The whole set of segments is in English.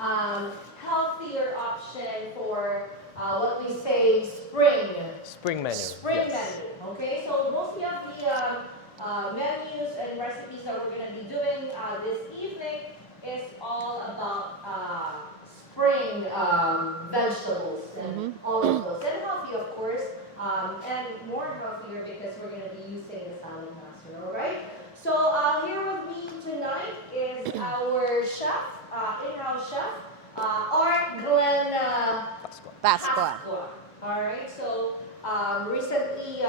healthier option for what we say Spring menu. Spring yes. menu. Okay, so mostly of the menus and recipes that we're going to be doing this evening is all about spring vegetables and all of those. And healthy, of course, and more healthier because we're going to be using the Saladmaster, all right? So here with me tonight is our chef, in-house chef, Art Glenn Pascua. All right, so recently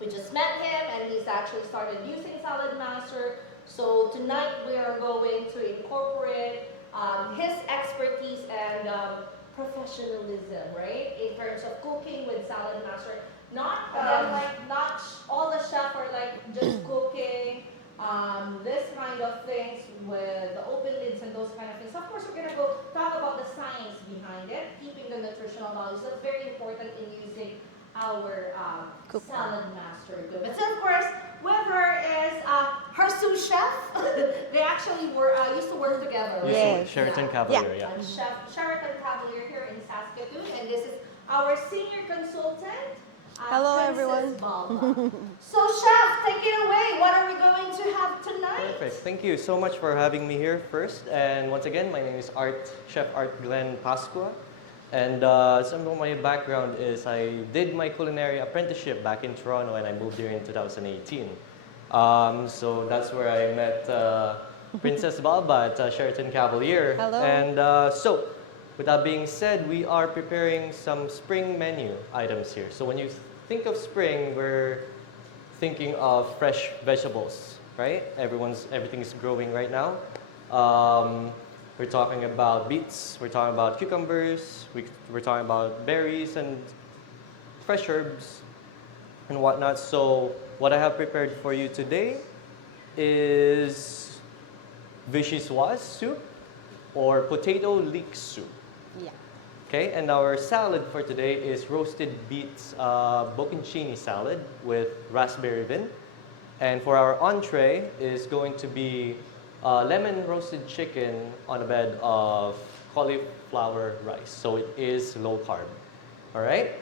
we just met him and he's actually started using Saladmaster. So tonight we are going to incorporate his expertise and professionalism, right? In terms of cooking with Saladmaster. Not not all the chefs are like just cooking this kind of things with the open lids and those kind of things. Of course, we're gonna go talk about the science behind it, keeping the nutritional values. That's very important in using our Saladmaster equipment. So of course, Weber is her Sous chef. They actually used to work together. Right? Yes. Sheraton Cavalier, yeah. Chef Sheraton Cavalier here in Saskatoon, and this is our senior consultant. Hello, everyone. Balba. So, chef, take it away. What are we going to have tonight? Perfect. Thank you so much for having me here first. And once again, my name is Chef Art Glenn Pascua. And some of my background is I did my culinary apprenticeship back in Toronto and I moved here in 2018. So that's where I met Princess Balba at Sheraton Cavalier. Hello. And so, with that being said, we are preparing some spring menu items here. So when you think of spring, we're thinking of fresh vegetables, right? Everything is growing right now. We're talking about beets, we're talking about cucumbers, we're talking about berries and fresh herbs and whatnot. So what I have prepared for you today is vichyssoise soup or potato leek soup. Yeah. Okay, and our salad for today is roasted beets bocconcini salad with raspberry vin. And for our entree is going to be lemon roasted chicken on a bed of cauliflower rice. So it is low carb. All right?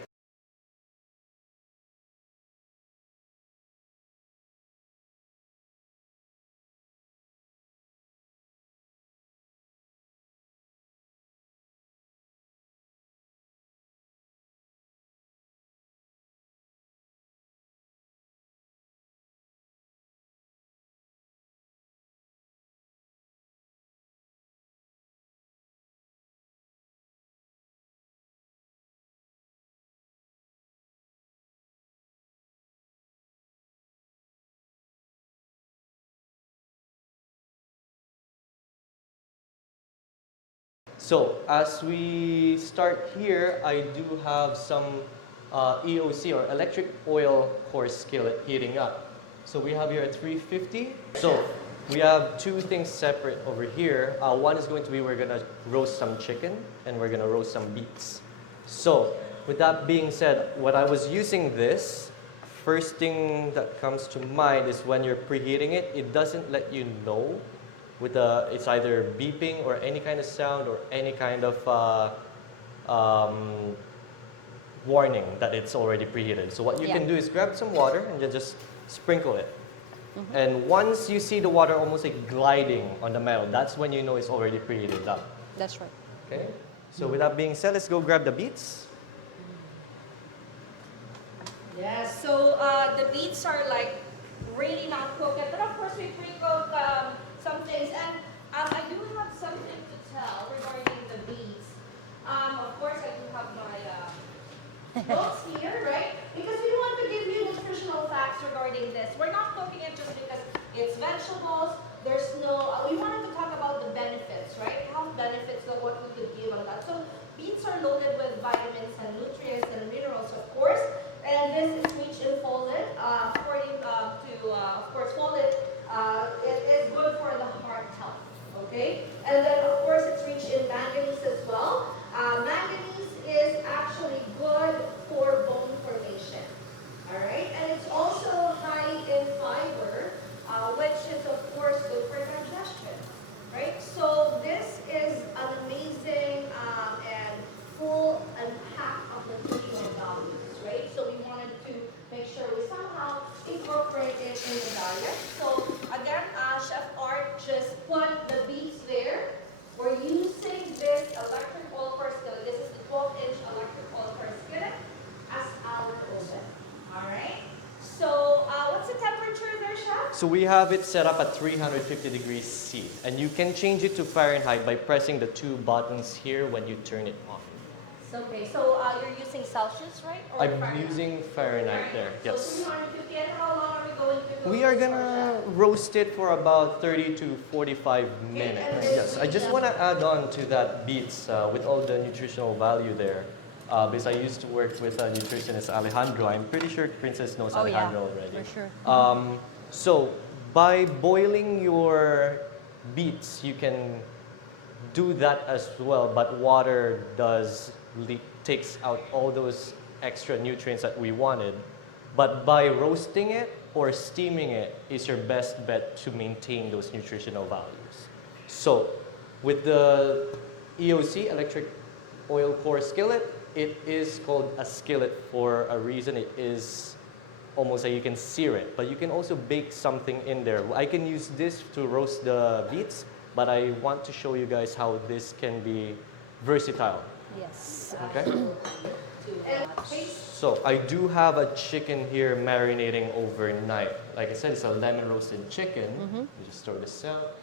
So as we start here, I do have some EOC or electric oil core skillet heating up. So we have here at 350. So we have two things separate over here. One is going to be we're gonna roast some chicken and we're gonna roast some beets. So with that being said, what I was using this, first thing that comes to mind is when you're preheating it, it doesn't let you know with it's either beeping or any kind of sound or any kind of warning that it's already preheated. So what you can do is grab some water and just sprinkle it. And once you see the water almost like gliding on the metal, that's when you know it's already preheated up. That's right. Okay? So with that being said, let's go grab the beets. Yeah, so the beets are like really not cooked yet, but of course we sprinkled some things, and I do have something to tell regarding the beets. Of course, I do have my notes here, right? Because we want to give you nutritional facts regarding this. We're not cooking it just because it's vegetables. There's no. We wanted to talk about the benefits, right? Health benefits of what we could give on that. So beets are loaded with vitamins and nutrients and minerals, of course. And this is rich in folate. According to, of course, folate, it is good for the heart health, okay? And then, of course, it's rich in manganese as well. Manganese is actually good for bone formation, all right? And it's also high in fiber, which is, of course, good for digestion, right? So this is an So we have it set up at 350 degrees C. And you can change it to Fahrenheit by pressing the two buttons here when you turn it on. Okay, so you're using Celsius, right? Or I'm Fahrenheit? using Fahrenheit there, yes. So 250, and how long are we going to do We are this for, gonna chef? roast it for about 30 to 45 minutes. and Yes, I just want to add on to that beets with all the nutritional value there. Because I used to work with a nutritionist, Alejandro. I'm pretty sure Princess knows Oh, yeah, Alejandro already. for sure. So by boiling your beets, you can do that as well, but water takes out all those extra nutrients that we wanted. But by roasting it or steaming it is your best bet to maintain those nutritional values. So with the EOC, electric oil core skillet, it is called a skillet for a reason. It is almost like you can sear it, but you can also bake something in there. I can use this to roast the beets, but I want to show you guys how this can be versatile. Yes. Okay? And taste. So I do have a chicken here marinating overnight. Like I said, it's a lemon roasted chicken. You just throw this out.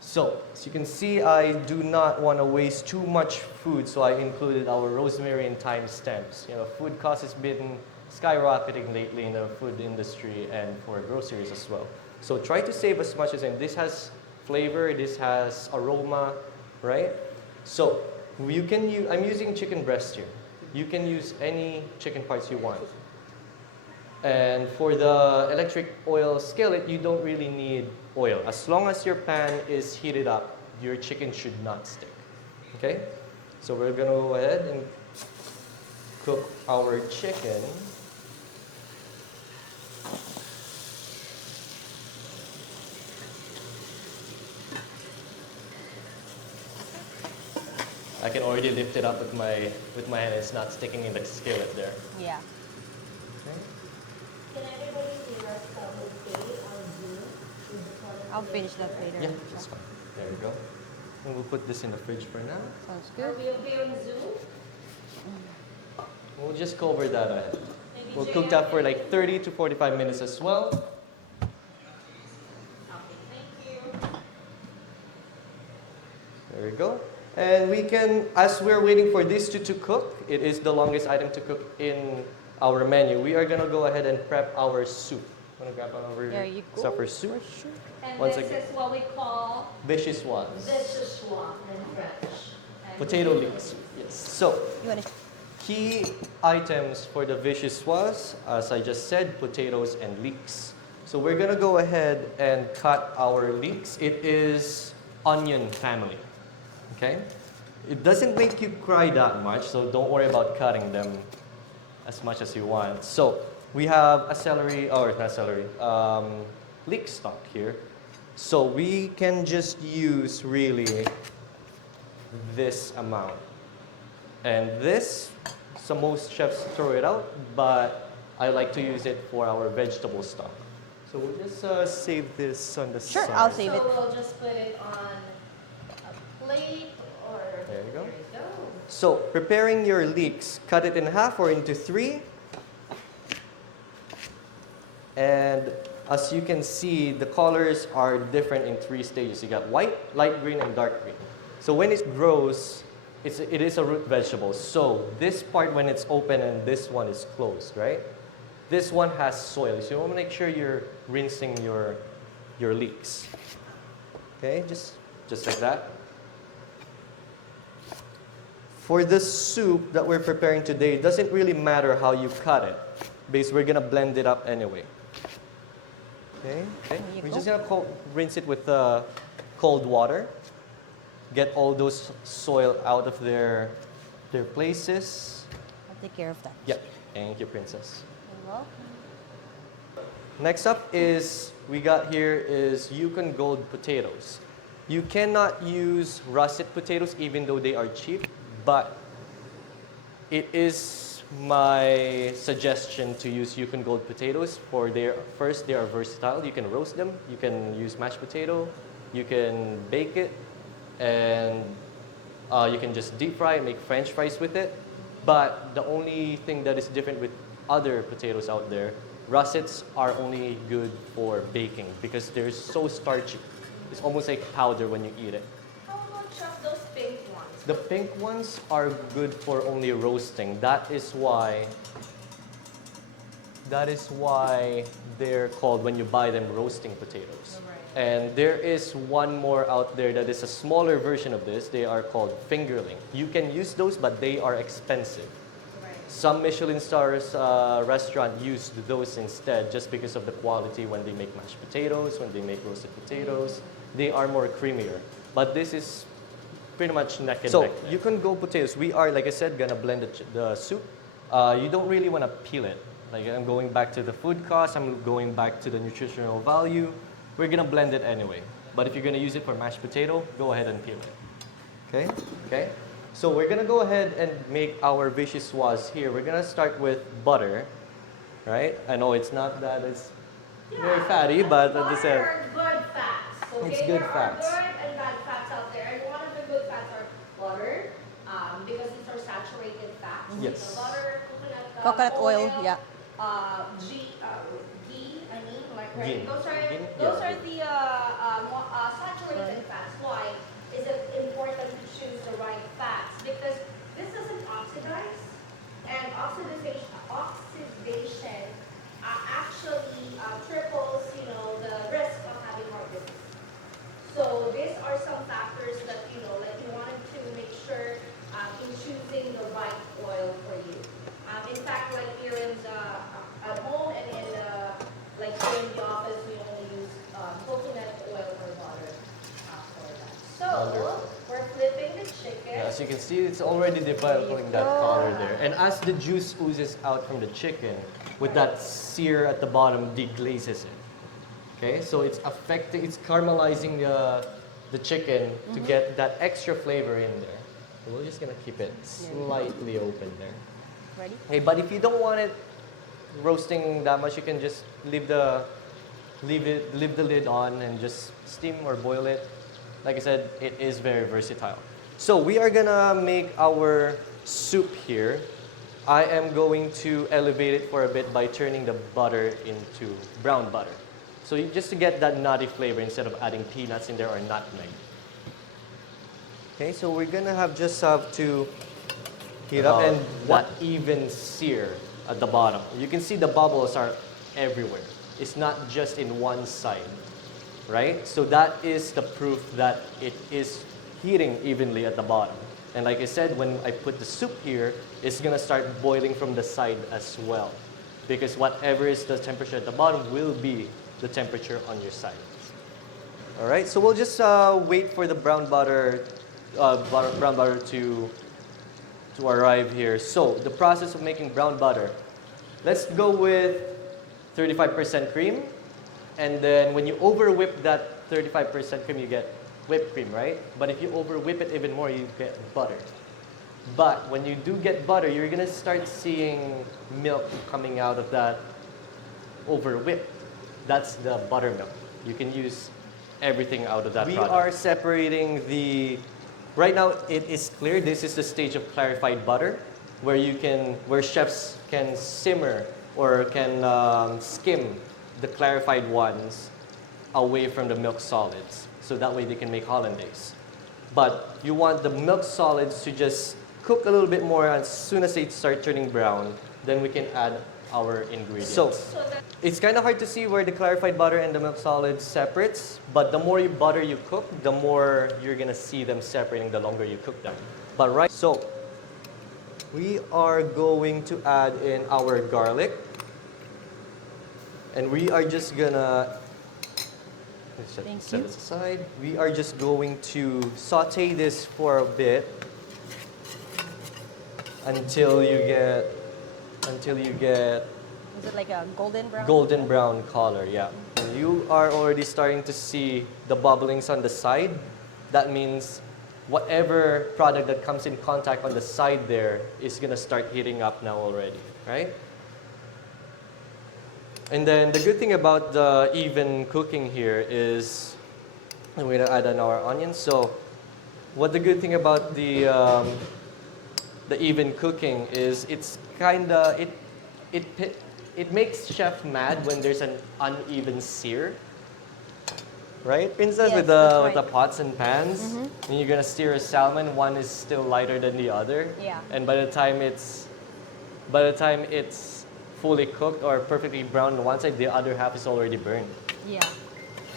So, as you can see, I do not want to waste too much food, so I included our rosemary and thyme stems. You know, food cost has been skyrocketing lately in the food industry and for groceries as well. So try to save as much as in. This has flavor, this has aroma, right? So you can use, I'm using chicken breast here. You can use any chicken parts you want. And for the electric oil skillet, you don't really need oil. As long as your pan is heated up, your chicken should not stick. Okay? So we're gonna go ahead and cook our chicken. I can already lift it up with my hand. It's not sticking in the skillet there. Yeah. Okay. Can everybody see us okay on Zoom? I'll finish that later. Yeah, that's fine. There we go. And we'll put this in the fridge for now. Sounds Are good. we okay on Zoom? We'll just cover that ahead. Maybe We'll Jay cook and- that for like 30 to 45 minutes as well. Okay, thank you. There we go. And we can, as we're waiting for this to cook, it is the longest item to cook in our menu. We are gonna go ahead and prep our soup. Wanna grab one over There here? you go. Stuff for soup. And Once this again. is what we call Vichyssoise. vichyssoise in French. And Potato leeks. Yes. So, You want to? key items for the vichyssoise, as I just said, potatoes and leeks. So we're gonna go ahead and cut our leeks. It is onion family. Okay? It doesn't make you cry that much, so don't worry about cutting them as much as you want. So we have a celery, or not celery, leek stock here. So we can just use really this amount. And this, so most chefs throw it out, but I like to use it for our vegetable stock. So we'll just save this on the Sure, side. I'll save it. So we'll just put it on a plate or... There you go. There you go. So preparing your leeks, cut it in half or into three. And as you can see, the colors are different in three stages. You got white, light green, and dark green. So when it grows, it is a root vegetable. So this part when it's open and this one is closed, right? This one has soil. So you want to make sure you're rinsing your leeks. Okay, just like that. For the soup that we're preparing today, it doesn't really matter how you cut it, because we're gonna blend it up anyway. Okay, you we're go. just gonna rinse it with cold water. Get all those soil out of their places. I'll take care of that. Yep. Thank you, Princess. You're welcome. Next up is, we got here is Yukon Gold potatoes. You cannot use russet potatoes even though they are cheap, but it is my suggestion to use Yukon Gold potatoes for they are versatile. You can roast them, you can use mashed potato, you can bake it, and you can just deep fry and make French fries with it. But the only thing that is different with other potatoes out there Russets are only good for baking because they're so starchy. It's almost like powder when you eat it. How much of those pink ones? The pink ones are good for only roasting. That is why they're called, when you buy them, roasting potatoes. Right. And there is one more out there that is a smaller version of this. They are called fingerling. You can use those, but they are expensive. Right. Some Michelin stars restaurant used those instead just because of the quality when they make mashed potatoes, when they make roasted potatoes. They are more creamier. But this is pretty much neck and neck. So you can go potatoes. We are, like I said, gonna blend the soup. You don't really want to peel it. Like, I'm going back to the food cost, I'm going back to the nutritional value. We're gonna blend it anyway. But if you're gonna use it for mashed potato, go ahead and peel it. Okay? Okay? So we're gonna go ahead and make our vichyssoise here. We're gonna start with butter, right? I know it's not that it's very fatty, but as I said, are good fats. Okay? It's good there fats. Are good and bad fats out there, and one of the good fats are butter, because these are saturated fats. Yes. So butter, Coconut oil, yeah. Ghee, I mean, like, Ghee. right? Those are Ghee, those yeah. are the saturated fats. Why is it important to choose the right fats? Because this doesn't oxidize, and oxidation actually triples, the risk of having heart disease. So these are some factors that like you wanted to make sure in choosing the right oil for you. In fact, like here at home and like here in the office, we only use coconut oil or butter for that. So Wonderful. we're flipping the chicken. Yeah, as you can see, it's already developing that color there. And as the juice oozes out from the chicken, with that sear at the bottom, deglazes it. Okay, so it's caramelizing the chicken to get that extra flavor in there. So we're just gonna keep it slightly open there. Ready? Hey, but if you don't want it roasting that much, you can just leave the lid on and just steam or boil it. Like I said, it is very versatile. So we are gonna make our soup here. I am going to elevate it for a bit by turning the butter into brown butter. So just to get that nutty flavor instead of adding peanuts in there or nutmeg. Okay, so we're gonna have to heat up and that even sear at the bottom. You can see the bubbles are everywhere. It's not just in one side, right? So that is the proof that it is heating evenly at the bottom. And like I said, when I put the soup here, it's gonna start boiling from the side as well. Because whatever is the temperature at the bottom will be the temperature on your side. All right, so we'll just wait for the brown butter to arrive here. So the process of making brown butter, let's go with 35% cream. And then when you over whip that 35% cream, you get whipped cream, right? But if you over whip it even more, you get butter. But when you do get butter, you're gonna start seeing milk coming out of that over whip. That's the buttermilk. You can use everything out of that product. We are separating right now it is clear. This is the stage of clarified butter where chefs can simmer or can skim the clarified ones away from the milk solids. So that way they can make hollandaise. But you want the milk solids to just cook a little bit more. As soon as they start turning brown, then we can add our ingredients. So it's kind of hard to see where the clarified butter and the milk solids separates, but the more butter you cook, the more you're gonna see them separating the longer you cook them. But so we are going to add in our garlic, and we are just gonna set this aside. We are just going to saute this for a bit until you get Is it like a golden brown? golden brown color, yeah. And you are already starting to see the bubblings on the side. That means whatever product that comes in contact on the side there is gonna start heating up now already, right? And then the good thing about the even cooking here is, we're gonna add in our onions. So what the good thing about the even cooking is it's kinda, it it makes chef mad when there's an uneven sear. Right, Princess, Yes, with that's the right. pots and pans, and you're gonna sear a salmon, one is still lighter than the other. Yeah. And by the time it's fully cooked or perfectly brown on one side, the other half is already burned. Yeah.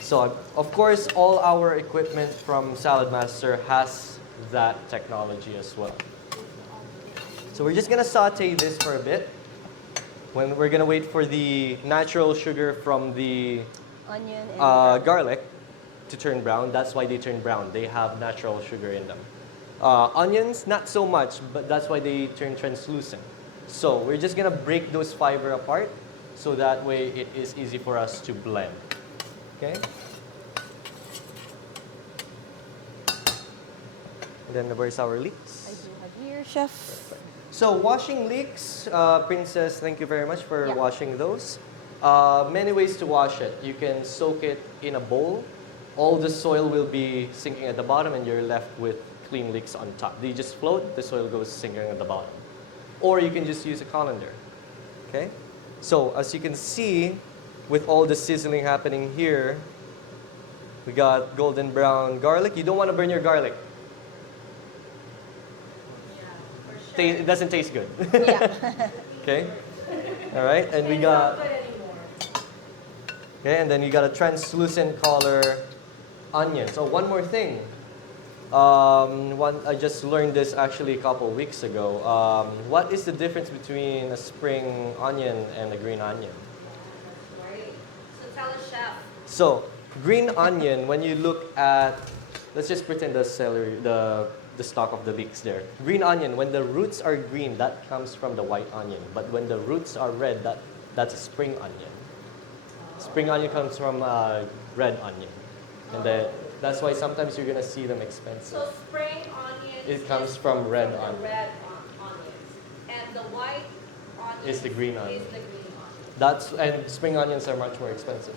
So of course, all our equipment from Saladmaster has that technology as well. So we're just gonna saute this for a bit. When we're gonna wait for the natural sugar from the Onion and garlic to turn brown. That's why they turn brown. They have natural sugar in them. Onions, not so much, but that's why they turn translucent. So we're just gonna break those fiber apart so that way it is easy for us to blend. Okay? And then where's our I leeks? do have here, chef. So washing leeks, Princess, thank you very much for Yeah. washing those. Many ways to wash it. You can soak it in a bowl. All the soil will be sinking at the bottom and you're left with clean leeks on top. They just float, the soil goes sinking at the bottom. Or you can just use a colander. Okay? So as you can see, with all the sizzling happening here, we got golden brown garlic. You don't want to burn your garlic. It doesn't taste good. Yeah. Okay? All right, and we It's got, not good anymore. okay, and then you got a translucent color onion. So one more thing. I just learned this actually a couple weeks ago. What is the difference between a spring onion and a green onion? Right. So tell us, chef. So green onion, when you look at, let's just pretend the celery, the stalk of the leeks there. Green onion, when the roots are green, that comes from the white onion. But when the roots are red, that's a spring onion. Spring onion comes from red onion. And that's why sometimes you're gonna see them expensive. So spring onions. It comes is from red the onion. red onions, and the white onion Is the green onion. Is the green onion. And spring onions are much more expensive.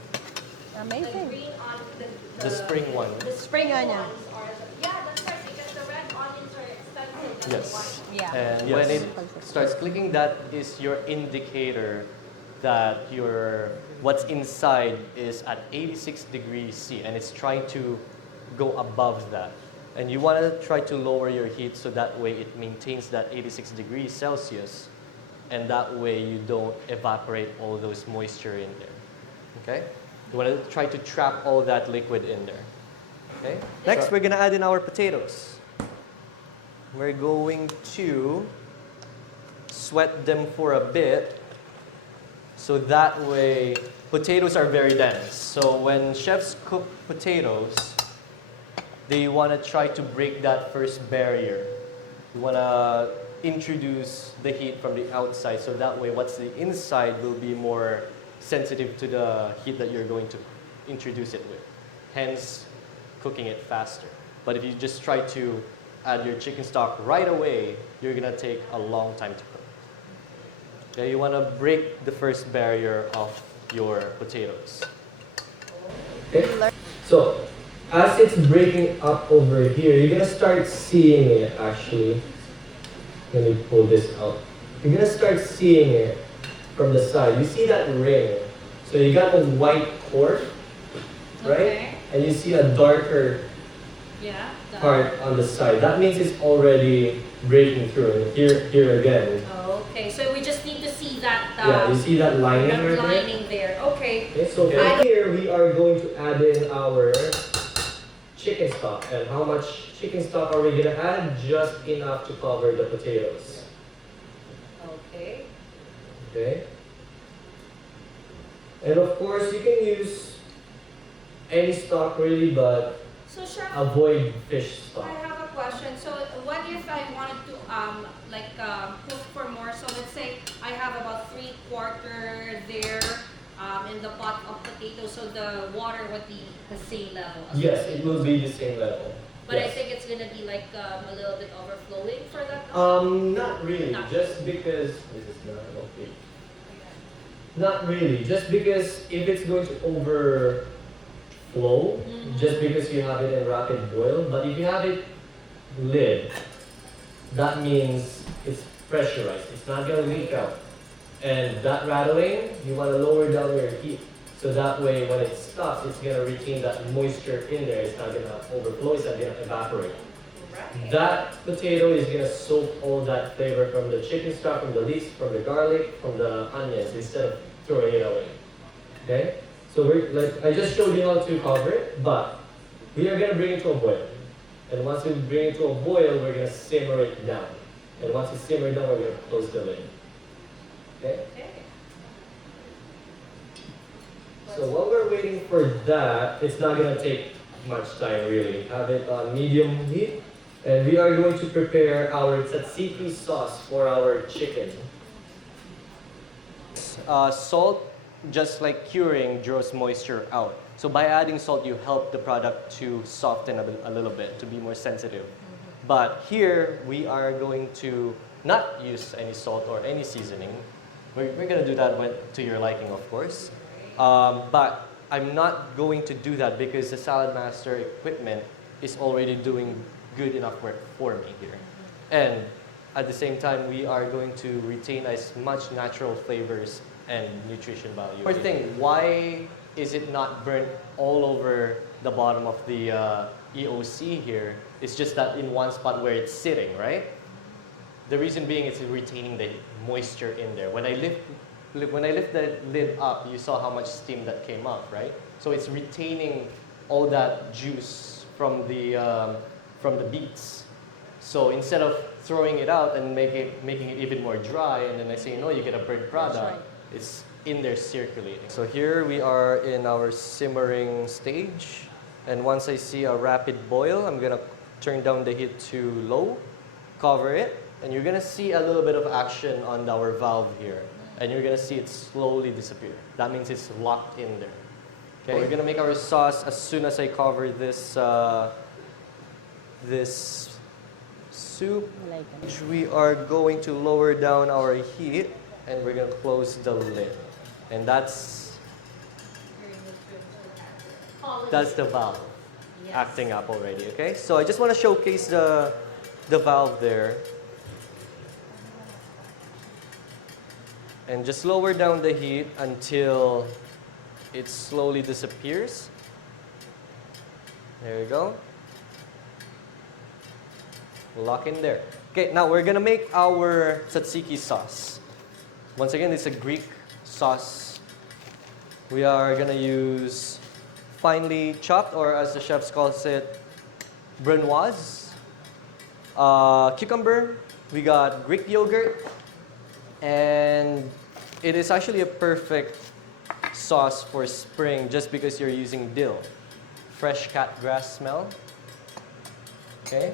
The Amazing. green onion. The spring one. The spring onion. ones are. Yeah, that's right. Because the red onions are expensive. than the Yes. white. Yeah. And Yes. when it starts clicking, that is your indicator that what's inside is at 86 degrees C and it's trying to go above that. And you want to try to lower your heat so that way it maintains that 86 degrees Celsius and that way you don't evaporate all those moisture in there. Okay? You want to try to trap all that liquid in there. Okay? Next, we're going to add in our potatoes. We're going to sweat them for a bit so that way potatoes are very dense. So when chefs cook potatoes, they want to try to break that first barrier. You want to introduce the heat from the outside so that way what's the inside will be more sensitive to the heat that you're going to introduce it with. Hence, cooking it faster. But if you just try to add your chicken stock right away, you're gonna take a long time to cook. Okay, you wanna break the first barrier of your potatoes. Okay, so as it's breaking up over here, you're gonna start seeing it actually. Let me pull this out. You're gonna start seeing it from the side. You see that ring? So you got a white core, right? Okay. And you see a darker Yeah. part on the side. That means it's already breaking through. And here again. Okay, so we just need to see that. Yeah, you see that lining that right there? lining there. Okay. Okay, so from here we are going to add in our chicken stock. And how much chicken stock are we gonna add? Just enough to cover the potatoes. Okay. Okay. And of course you can use any stock really, but So chef, avoid fish I stock. have a question. So what if I wanted to cook for more? So let's say I have about 3/4 there in the pot of potatoes, so the water would be the same level. As Yes, the it will be the same level. But I Yes. think it's gonna be like a little bit overflowing for that. Not really. Not Just because this is not okay. Not really. Just because if it's going to overflow, just because you have it in rapid boil, but if you have it lid, that means it's pressurized. It's not gonna leak out. And that rattling, you want to lower down your heat. So that way, when it stops, it's going to retain that moisture in there. It's not going to overflow, it's not going to evaporate. Right. That potato is going to soak all that flavor from the chicken stock, from the leeks, from the garlic, from the onions, instead of throwing it away. Okay? So I just showed you how to cover it, but we are going to bring it to a boil. And once we bring it to a boil, we're going to simmer it down. And once we simmer it down, we're going to close the lid. Okay? Okay. So while we're waiting for that, it's not going to take much time really. Have it on medium heat. And we are going to prepare our tzatziki sauce for our chicken. Salt, just like curing, draws moisture out. So by adding salt, you help the product to soften a little bit, to be more sensitive. But here, we are going to not use any salt or any seasoning. We're going to do that to your liking, of course. But I'm not going to do that because the Saladmaster equipment is already doing good enough work for me here. And at the same time, we are going to retain as much natural flavors and nutrition value. First thing, why is it not burnt all over the bottom of the EOC here? It's just that in one spot where it's sitting, right? The reason being it's retaining the moisture in there. When I lift the lid up, you saw how much steam that came up, right? So it's retaining all that juice from the beets. So instead of throwing it out and making it even more dry, and then I say, no, you get a burnt product, right. It's in there circulating. So here we are in our simmering stage. And once I see a rapid boil, I'm gonna turn down the heat to low, cover it, and you're gonna see a little bit of action on our valve here. And you're gonna see it slowly disappear. That means it's locked in there. Okay, we're gonna make our sauce as soon as I cover this this soup. Which we are going to lower down our heat, and we're gonna close the lid. And that's the valve acting up already. Okay, so I just want to showcase the valve there. And just lower down the heat until it slowly disappears. There you go. Lock in there. Okay, now we're gonna make our tzatziki sauce. Once again, it's a Greek sauce. We are gonna use finely chopped, or as the chefs calls it, brunoise. Cucumber. We got Greek yogurt. And it is actually a perfect sauce for spring just because you're using dill. Fresh cat grass smell. Okay.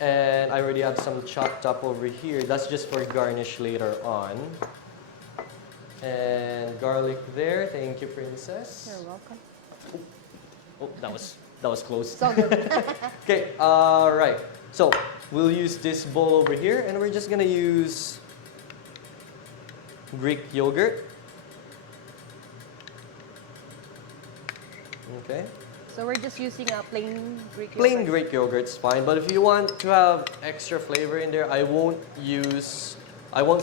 And I already have some chopped up over here. That's just for garnish later on. And garlic there. Thank you, princess. You're welcome. Oh, that was close. So good. Okay, right. So we'll use this bowl over here, and we're just gonna use Greek yogurt. Okay. So we're just using a plain Greek yogurt. Plain Greek yogurt's fine, but if you want to have extra flavor in there, I won't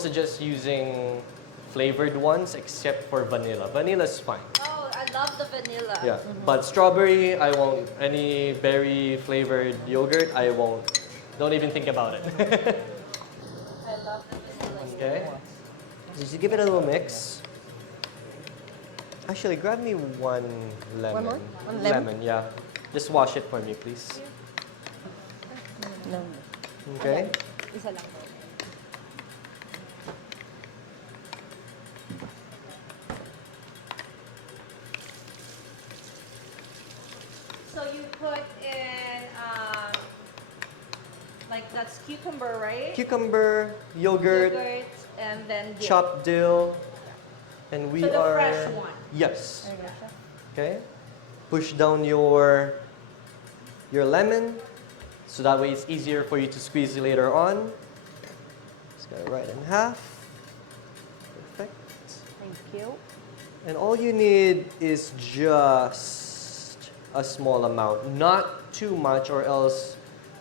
suggest using flavored ones except for vanilla. Vanilla's fine. Oh, I love the vanilla. Yeah, but strawberry, I won't. Any berry flavored yogurt, I won't. Don't even think about it. I love the vanilla. Okay. Just give it a little mix. Actually, grab me one lemon. One more? One lemon? Yeah. Just wash it for me, please. No. Okay. Isa lang. So you put in, like that's cucumber, right? Cucumber, yogurt, Yogurt, and then dill. chopped dill, and we So the are. fresh one. Yes. There you go, chef. Okay. Push down your lemon, so that way it's easier for you to squeeze later on. Just got it right in half. Perfect. Thank you. And all you need is just a small amount, not too much, or else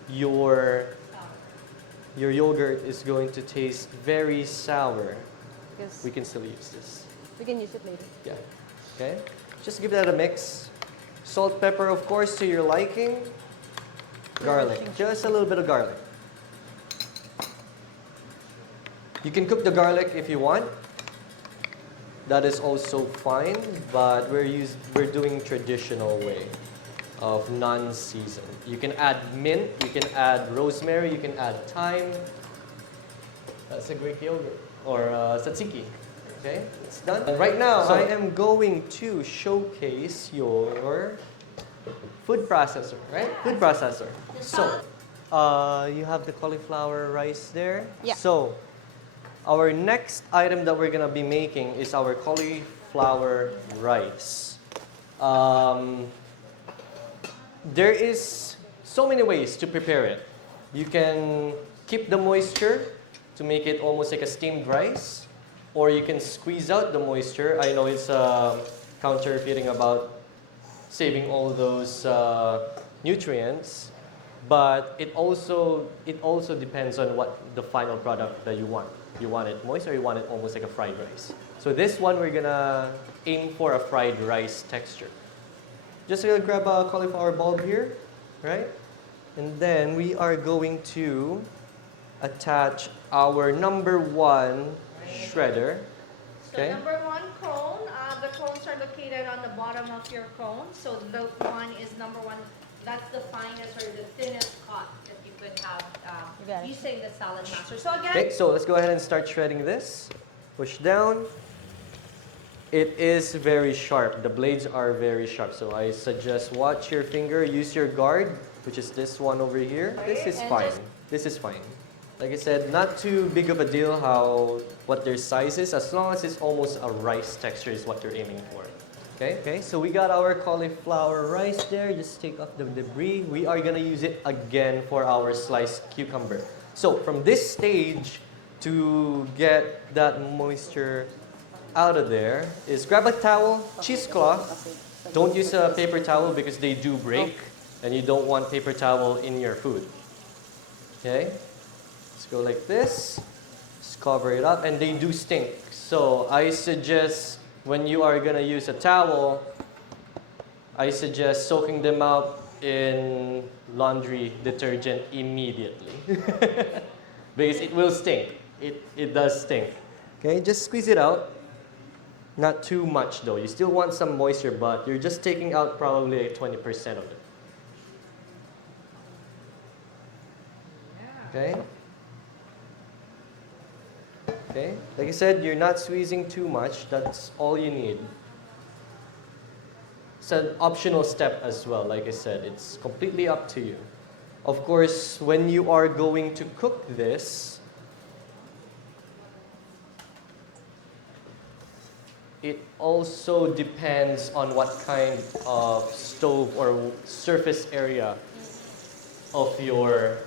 your yogurt is going to taste very sour. Because we can still use this. we can use it later. Yeah. Okay. Just give that a mix. Salt, pepper, of course, to your liking. Garlic. Just a little bit of garlic. You can cook the garlic if you want. That is also fine, but we're doing traditional way of non-seasoned. You can add mint, you can add rosemary, you can add thyme. That's a Greek yogurt or tzatziki. Okay, it's done. And right now, I am going to showcase your food processor, right? Food processor. So, you have the cauliflower rice there. Yeah. So, our next item that we're gonna be making is our cauliflower rice. There is so many ways to prepare it. You can keep the moisture to make it almost like a steamed rice, or you can squeeze out the moisture. I know it's counterfeiting about saving all those nutrients, but it also depends on what the final product that you want. You want it moist or you want it almost like a fried rice. So this one we're gonna aim for a fried rice texture. Just gonna grab a cauliflower bulb here, right? And then we are going to attach our number one shredder. So Okay. number one cone, the cones are located on the bottom of your cone. So the one is number one. That's the finest or the thinnest cut that you could have got it. using the Saladmaster. So again, Okay, so let's go ahead and start shredding this. Push down. It is very sharp. The blades are very sharp. So I suggest watch your finger, use your guard, which is this one over here. This is And fine. just- This is fine. Like I said, not too big of a deal what their size is, as long as it's almost a rice texture is what you're aiming for. Okay, so we got our cauliflower rice there. Just take off the debris. We are gonna use it again for our sliced cucumber. So from this stage, to get that moisture out of there, is grab a towel, cheesecloth. Don't use a paper towel because they do break, and you don't want paper towel in your food. Okay, let's go like this. Just cover it up, and they do stink. So I suggest when you are gonna use a towel, I suggest soaking them out in laundry detergent immediately. Because it will stink. It does stink. Okay, just squeeze it out. Not too much though. You still want some moisture, but you're just taking out probably like 20% of it. Okay? Okay? Like I said, you're not squeezing too much. That's all you need. It's an optional step as well, like I said. It's completely up to you. Of course, when you are going to cook this, it also depends on what kind of stove or surface area of your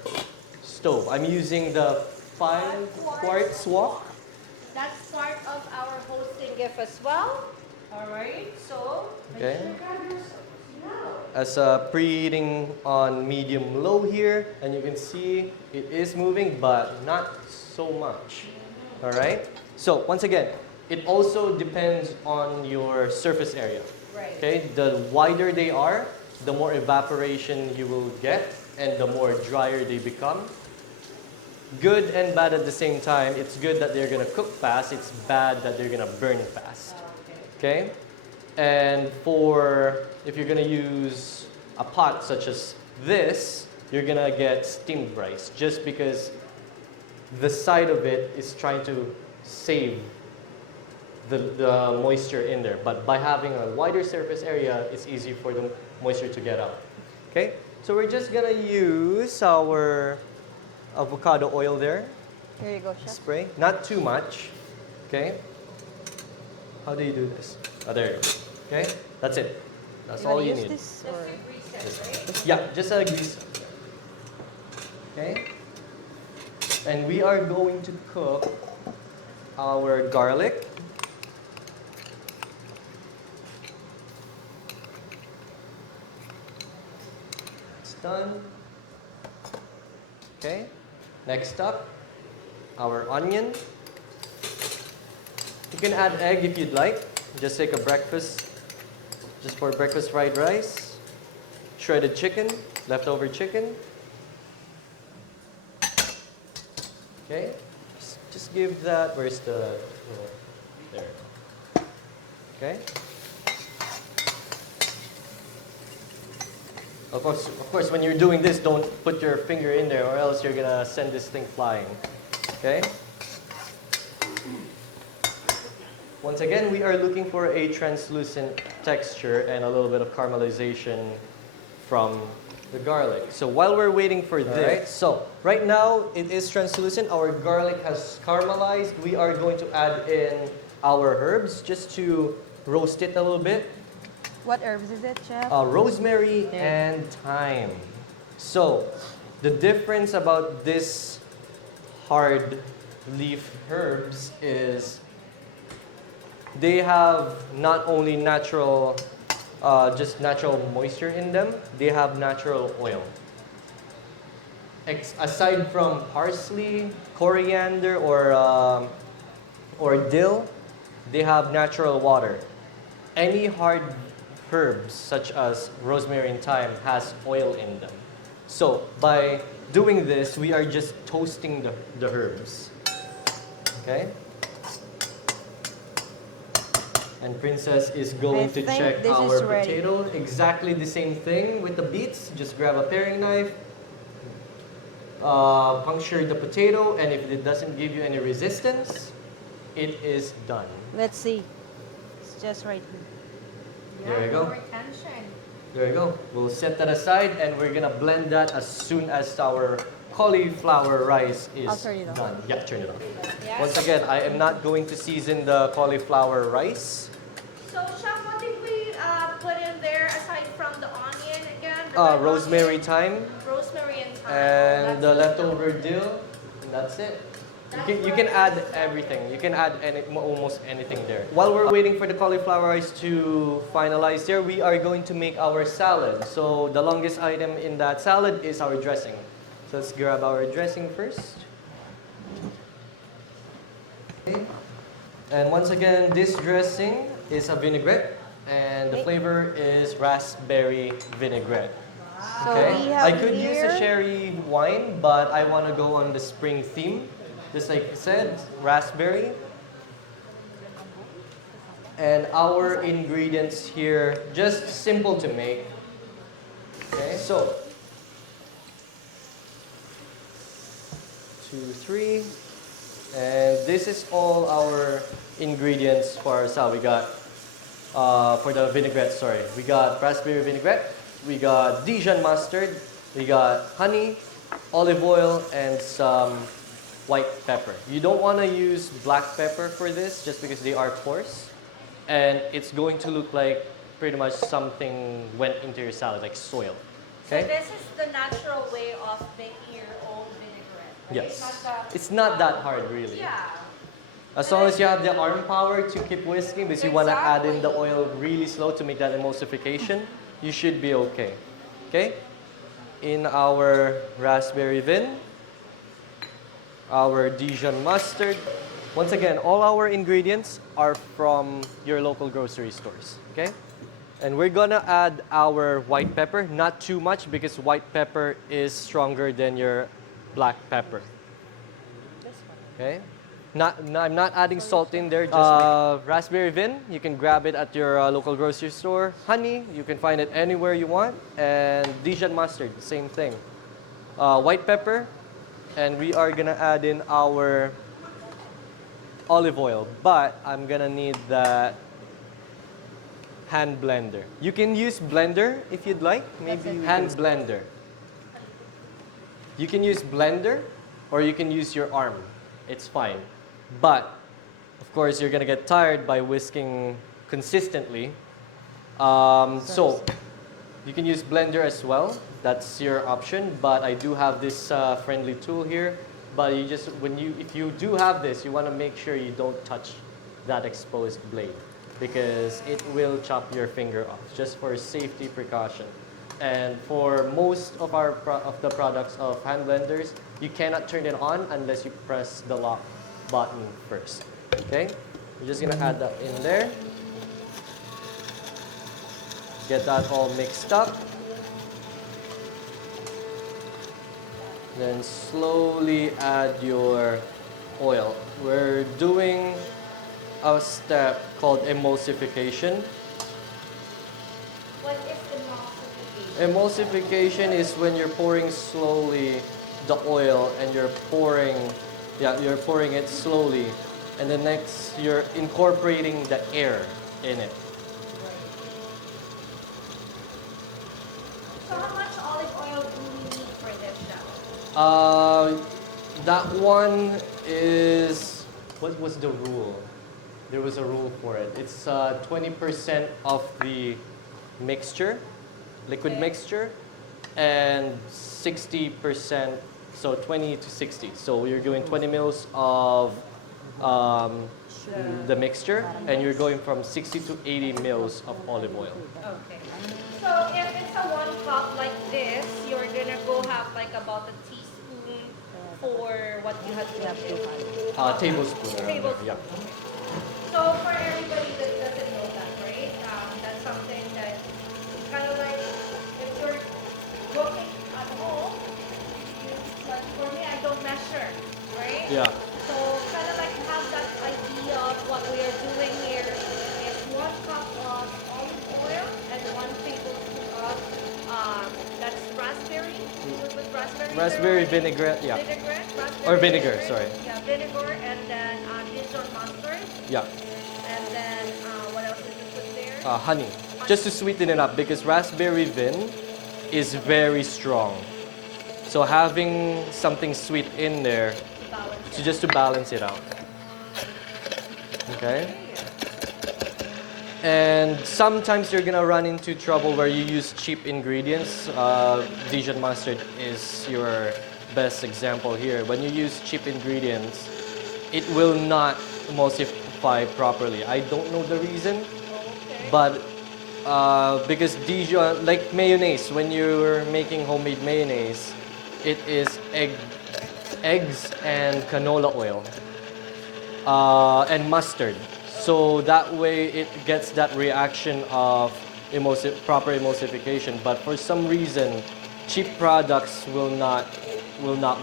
stove. I'm using the 5-quart wok. that's part of our hosting gift as well. All right, so Okay. make sure you grab your now. As preheating on medium-low here, and you can see it is moving, but not so much. All right. So once again, it also depends on your surface area. Right. Okay. The wider they are, the more evaporation you will get, and the more drier they become. Good and bad at the same time. It's good that they're gonna cook fast. It's bad that they're gonna burn fast. Okay? And if you're gonna use a pot such as this, you're gonna get steamed rice just because the side of it is trying to save the moisture in there. But by having a wider surface area, it's easy for the moisture to get out. Okay? So we're just gonna use our avocado oil there. Here you go, chef. Spray. Not too much. Okay? How do you do this? Oh, there you go. Okay? That's it. That's You all wanna you use need. this, Just or to grease it, right? Yeah, just a grease. Okay? And we are going to cook our garlic. It's done. Okay? Next up, our onion. You can add egg if you'd like. Just take a breakfast, just for breakfast fried rice. Shredded chicken, leftover chicken. Okay, just give that, where's the, there. Okay. Of course, when you're doing this, don't put your finger in there or else you're gonna send this thing flying. Okay? Once again, we are looking for a translucent texture and a little bit of caramelization from the garlic. So while we're waiting for this, so right now it is translucent. Our garlic has caramelized. We are going to add in our herbs just to roast it a little bit. What herbs is it, Chef? Rosemary and thyme. So the difference about this hard leaf herbs is they have not only natural, just natural moisture in them, they have natural oil. Aside from parsley, coriander, or dill, they have natural water. Any hard herbs, such as rosemary and thyme, has oil in them. So by doing this, we are just toasting the herbs. Okay? And Princess is going to check our potato. Exactly the same thing with the beets. Just grab a paring knife, puncture the potato, and if it doesn't give you any resistance, it is done. Let's see. It's just right here. There you go. More tension. There you go. We'll set that aside and we're gonna blend that as soon as our cauliflower rice is done. Yeah, turn it on. Yes. Once again, I am not going to season the cauliflower rice. So, Chef, what did we put in there aside from the onion again? Rosemary, onion, thyme, rosemary and thyme. and the That's leftover dill, and that's it. You can add everything. You can add almost anything there. While we're waiting for the cauliflower rice to finalize there, we are going to make our salad. So the longest item in that salad is our dressing. So let's grab our dressing first. Okay. And once again, this dressing is a vinaigrette, and the flavor is raspberry vinaigrette. So Okay. we have I could use here a sherry wine, but I want to go on the spring theme. Just like I said, raspberry. And our ingredients here, just simple to make. Okay, so 2, 3, and this is all our ingredients for our salad. We got for the vinaigrette. Sorry, we got raspberry vinaigrette. We got Dijon mustard. We got honey, olive oil, and some white pepper. You don't want to use black pepper for this just because they are coarse. And it's going to look like pretty much something went into your salad, like soil. Okay? So this is the natural way of making your own vinaigrette. Right? Yes. It's not that hard, really. Yeah. As long as you have the arm power to keep whisking, because you want to add in the oil really slow to make that emulsification, you should be okay. Okay? In our raspberry vin, our Dijon mustard. Once again, all our ingredients are from your local grocery stores, okay? And we're gonna add our white pepper, not too much because white pepper is stronger than your black pepper. Okay? I'm not adding salt in there, just raspberry vin, you can grab it at your local grocery store. Honey, you can find it anywhere you want. And Dijon mustard, same thing. White pepper, and we are gonna add in our olive oil, but I'm gonna need that hand blender. You can use blender if you'd like, maybe hand blender. You can use blender or you can use your arm. It's fine. But of course you're gonna get tired by whisking consistently. So you can use blender as well. That's your option, but I do have this friendly tool here. But you just, if you do have this, you want to make sure you don't touch that exposed blade because it will chop your finger off, just for safety precaution. And for most of the products of hand blenders, you cannot turn it on unless you press the lock button first. Okay? We're just gonna add that in there. Get that all mixed up. Then slowly add your oil. We're doing a step called emulsification. What is emulsification? Emulsification is when you're pouring slowly the oil and you're pouring it slowly. And then next, you're incorporating the air in it. So how much olive oil do we need for this chef? That one is, what was the rule? There was a rule for it. It's 20% of the mixture, liquid Okay. mixture, and 60%, so 20 to 60. So you're doing 20 mils of the mixture, and you're going from 60 to 80 mils of olive oil. Okay. So if it's a 1 cup like this, you're gonna go have like about a teaspoon for what you have to do. Tablespoon. around there, Tablespoon. Yeah. So for everybody that doesn't know that, right? That's something that it's kind of like if you're cooking at home, like for me, I don't measure, right? Yeah. So kind of like have that idea of what we are doing here is 1 cup of olive oil and 1 tablespoon of that's raspberry. With raspberry. Raspberry vinaigrette, yeah. Vinaigrette, raspberry Or vinegar, vinaigrette. sorry. Yeah, vinegar and then Dijon mustard. Yeah. And then what else did you put there? Honey, just to sweeten it up because raspberry vin is very strong. So having something sweet in there Balance. just to balance it out. Okay? And sometimes you're gonna run into trouble where you use cheap ingredients. Dijon mustard is your best example here. When you use cheap ingredients, it will not emulsify properly. I don't know the reason, Okay. but because Dijon, like mayonnaise, when you're making homemade mayonnaise, it is eggs and canola oil and mustard. So that way it gets that reaction of proper emulsification. But for some reason, cheap products will not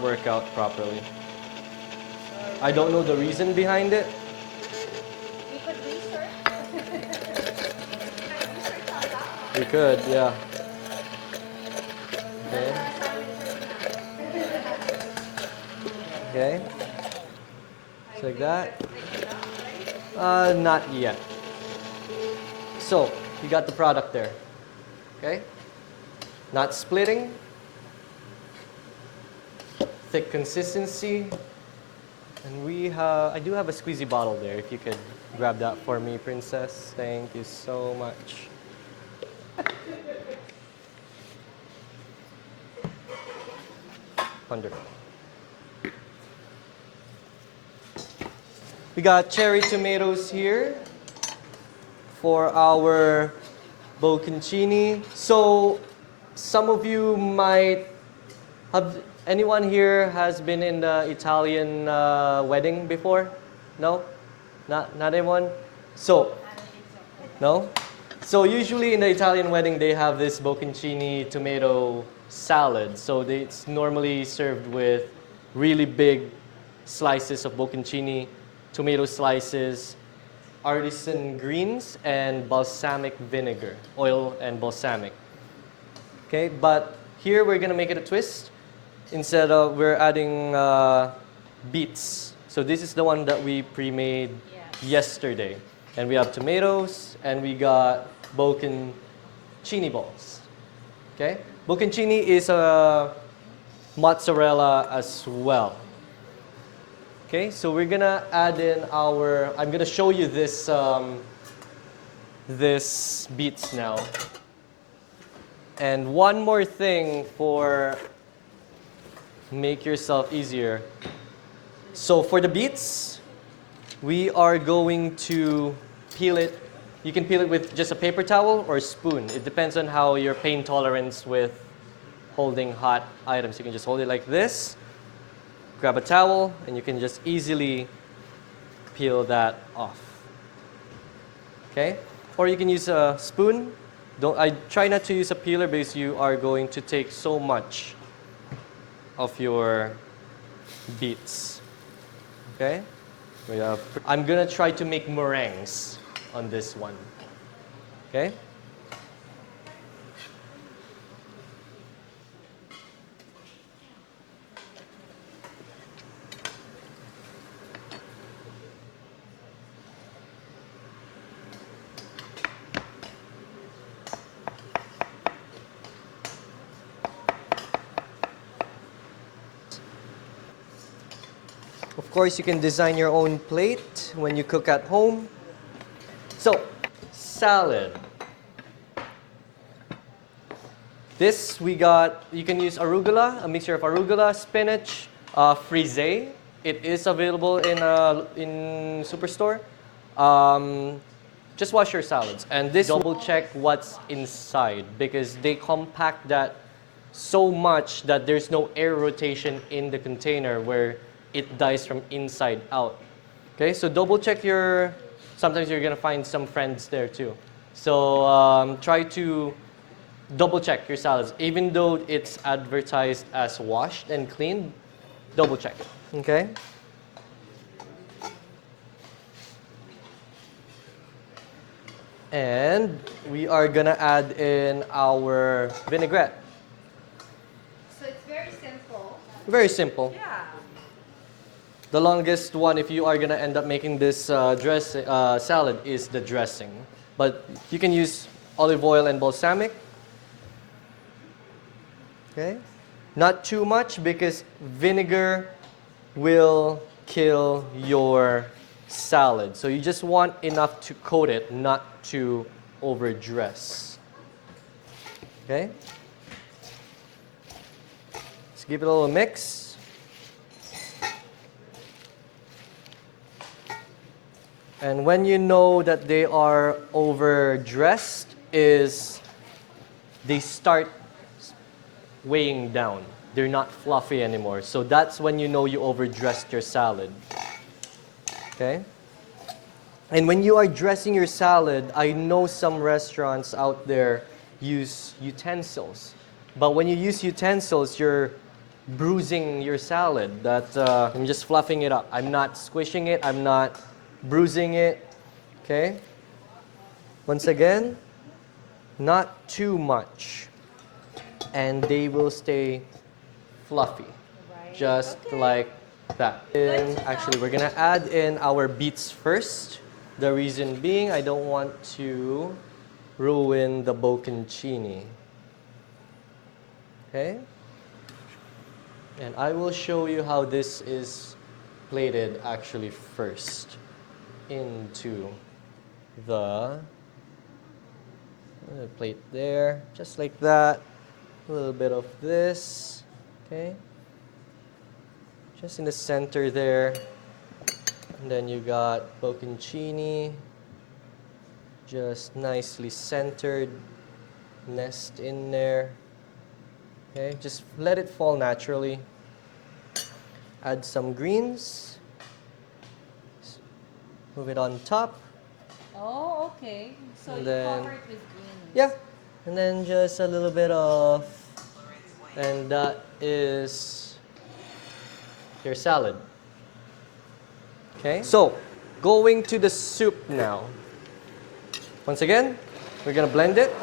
work out properly. I don't know the reason behind it. We could research. Can I research on that? We could, yeah. Okay. Okay. Just like that. Not yet. So, you got the product there. Okay? Not splitting. Thick consistency. And I do have a squeezy bottle there. If you could grab that for me, Princess. Thank you so much. Wonderful. We got cherry tomatoes here for our bocconcini. So some of you might have, anyone here has been in the Italian wedding before? No? Not anyone? So, no? So usually in the Italian wedding they have this bocconcini tomato salad. So it's normally served with really big slices of bocconcini, tomato slices, artisan greens, and balsamic vinegar, oil and balsamic. Okay, but here we're gonna make it a twist. Instead of, we're adding beets. So this is the one that we pre-made yesterday. And we have tomatoes, and we got bocconcini balls. Okay, bocconcini is a mozzarella as well. Okay, so we're gonna add in I'm gonna show you this, this beets now. And one more thing for make yourself easier. So for the beets, we are going to peel it. You can peel it with just a paper towel or a spoon. It depends on how your pain tolerance with holding hot items. You can just hold it like this. Grab a towel, and you can just easily peel that off. Okay? Or you can use a spoon. I try not to use a peeler because you are going to take so much of your beets. Okay? I'm gonna try to make meringues on this one. Okay? Of course, you can design your own plate when you cook at home. So, salad. This we got, you can use arugula, a mixture of arugula, spinach, frisee. It is available in Superstore. Just wash your salads. And this double check what's inside because they compact that so much that there's no air rotation in the container where it dies from inside out. Okay, so double check sometimes you're gonna find some friends there too. So try to double check your salads. Even though it's advertised as washed and cleaned, double check it. Okay? And we are gonna add in our vinaigrette. So it's very simple. Very simple. Yeah. The longest one, if you are gonna end up making this salad, is the dressing. But you can use olive oil and balsamic. Okay? Not too much because vinegar will kill your salad. So you just want enough to coat it, not to overdress. Okay? Let's give it a little mix. And when you know that they are overdressed is they start weighing down. They're not fluffy anymore. So that's when you know you overdressed your salad. Okay? And when you are dressing your salad, I know some restaurants out there use utensils. But when you use utensils, you're bruising your salad. I'm just fluffing it up. I'm not squishing it. I'm not bruising it. Okay? Once again, not too much. And they will stay fluffy. Right. Just like that. Actually, we're gonna add in our beets first. The reason being, I don't want to ruin the bocconcini. Okay? And I will show you how this is plated actually first into the plate there, just like that. A little bit of this, okay? Just in the center there. And then you got bocconcini, just nicely centered, nest in there. Okay, just let it fall naturally. Add some greens. Move it on top. Oh, okay. So And you then- cover it with greens. Yeah. And then just a little bit of, and that is your salad. Okay? So, going to the soup now. Once again, we're gonna blend it.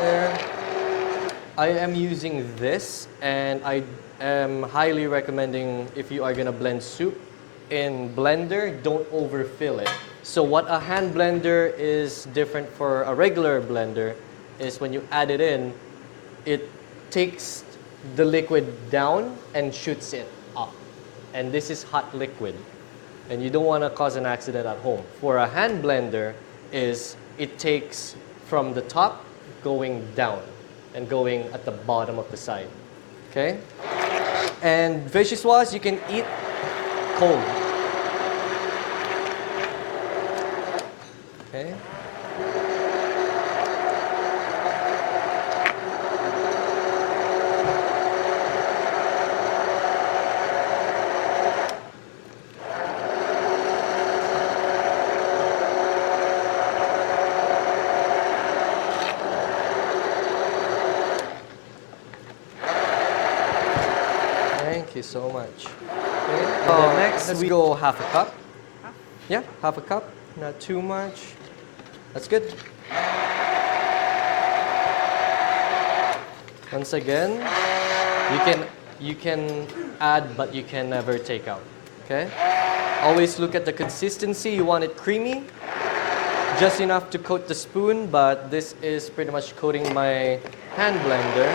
There. I am using this, and I am highly recommending if you are gonna blend soup in blender, don't overfill it. So what a hand blender is different for a regular blender is when you add it in, it takes the liquid down and shoots it up. And this is hot liquid. And you don't want to cause an accident at home. For a hand blender it takes from the top going down and going at the bottom of the side. Okay? And vichyssoise you can eat cold. Okay? you so much. Okay. And then next, let's go half a cup. Yeah, half a cup. Not too much. That's good. Once again, you can add, but you can never take out. Okay. Always look at the consistency. You want it creamy, just enough to coat the spoon, but this is pretty much coating my hand blender.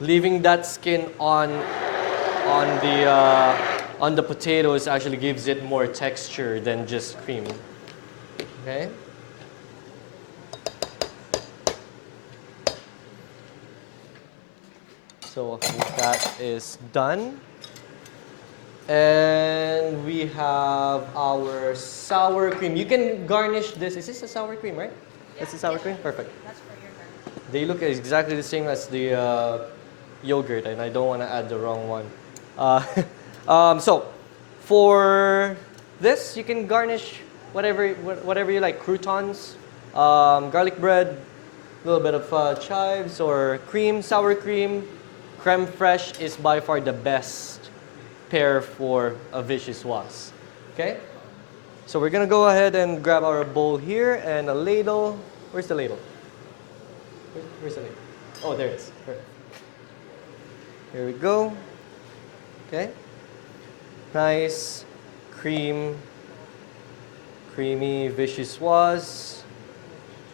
Leaving that skin on the potatoes actually gives it more texture than just cream. Okay. So I think that is done. And we have our sour cream. You can garnish this. Is this a sour cream, right? Yeah. That's the sour cream? Perfect. That's for your garnish. They look exactly the same as the yogurt, and I don't want to add the wrong one. So, for this, you can garnish whatever you like. Croutons, garlic bread, a little bit of chives or cream, sour cream. Creme fraiche is by far the best pair for a vichyssoise. Okay? So we're gonna go ahead and grab our bowl here and a ladle. Where's the ladle? Where's the ladle? Oh, there it is. Perfect. Here we go. Okay. Nice, creamy vichyssoise.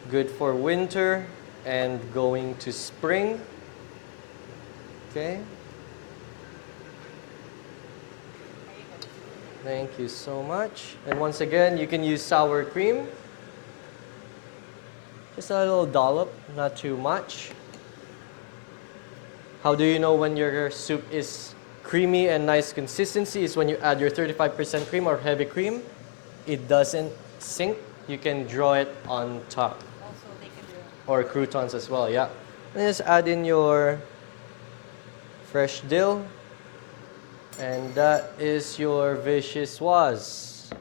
Good for winter and going to spring. Okay. Thank you so much. And once again, you can use sour cream. Just a little dollop, not too much. How do you know when your soup is creamy and nice consistency? Is when you add your 35% cream or heavy cream. It doesn't sink. You can draw it on top. Also, they can do it. Or croutons as well, yeah. And just add in your fresh dill. And that is your vichyssoise.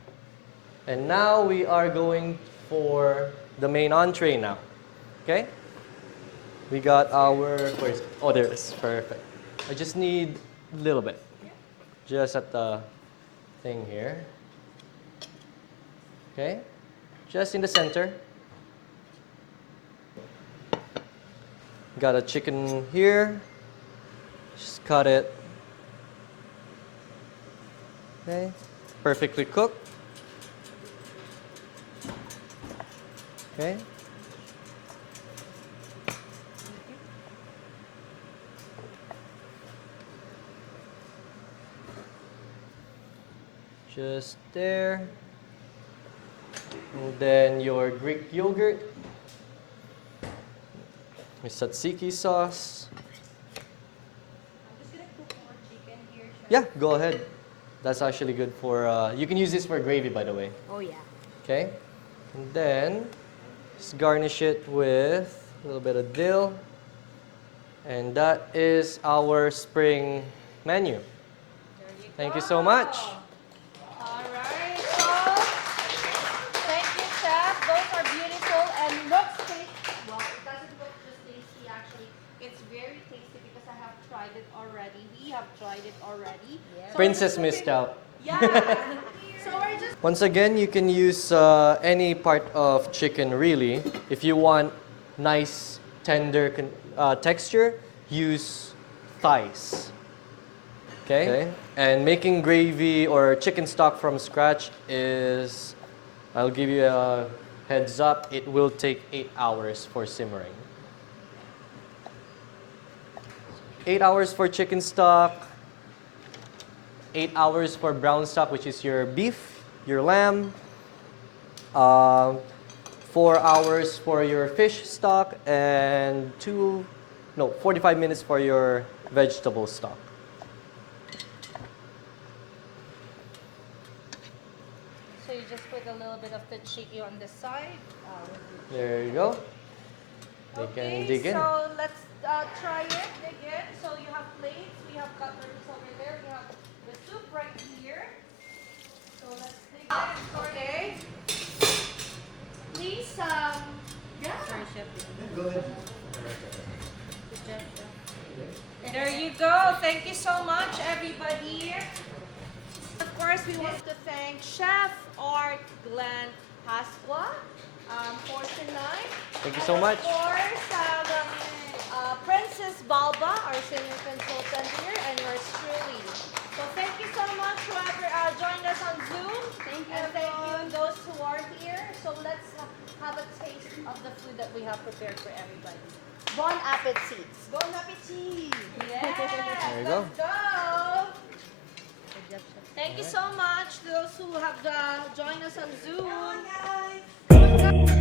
And now we are going for the main entree now. Okay? We got our, where's it? Oh, there it is. Perfect. I just need a little bit. Just at the thing here. Okay? Just in the center. Got a chicken here. Just cut it. Okay, perfectly cooked. Okay. Just there. And then your Greek yogurt. Your tzatziki sauce. I'm just gonna cook more chicken here. Yeah, go ahead. That's actually good for, you can use this for gravy, by the way. Oh yeah. Okay? And then, just garnish it with a little bit of dill. And that is our spring menu. Thank you so much. All right, so thank you, Chef. Those are beautiful and looks tasty. Well, it doesn't look just tasty, actually. It's very tasty because I have tried it already. We have tried it already. Yeah. So Princess we're just missed out. Yeah. So we're just Once again, you can use any part of chicken, really. If you want nice, tender texture, use thighs. Okay? And making gravy or chicken stock from scratch is, I'll give you a heads up, it will take 8 hours for simmering. 8 hours for chicken stock, 8 hours for brown stock, which is your beef, your lamb, 4 hours for your fish stock, and 45 minutes for your vegetable stock. So you just put a little bit of the chicken on the side. There you go. They can dig in. So let's try it. Dig in. So you have plates. We have cutlery over there. We have the soup right here. So let's dig in. Okay. Please, yeah. Sorry, Chef. Go ahead. Good job, Chef. Thank you so much, everybody. Of course, we want to thank Chef Art Glenn Pascua for tonight. Thank you so much. Of course, Princess Balba, our senior consultant here, and yours truly. So thank you so much whoever joined us on Zoom. Thank you, And thank you everyone. those who are here. So let's have a taste of the food that we have prepared for everybody. Bon appetit. Bon appetit! Yes, There you go. let's go. Thank you so much to those who have joined us on Zoom. Come on, guys!